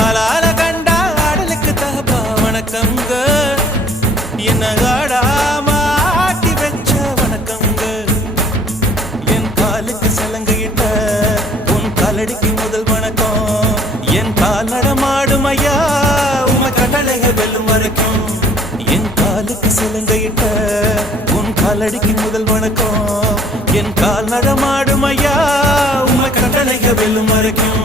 ஆளால கண்டா ஆடலுக்கு தகப்பா வணக்கங்க என்ன ஆடாம ஆட்டி வச்ச வணக்கங்க என் காலுக்கு சலங்கையிட்ட உன் காலடிக்கு முதல் வணக்கம் என் கால் நடமாடும் ஐயா உமை கட்டளைக வெல்லும் வரைக்கும் என் காலுக்கு சலங்கையிட்ட உன் காலடிக்கு முதல் வணக்கம் என் கால் நடமாடும் ஐயா உமை கட்டளைக வெல்லும் வரைக்கும்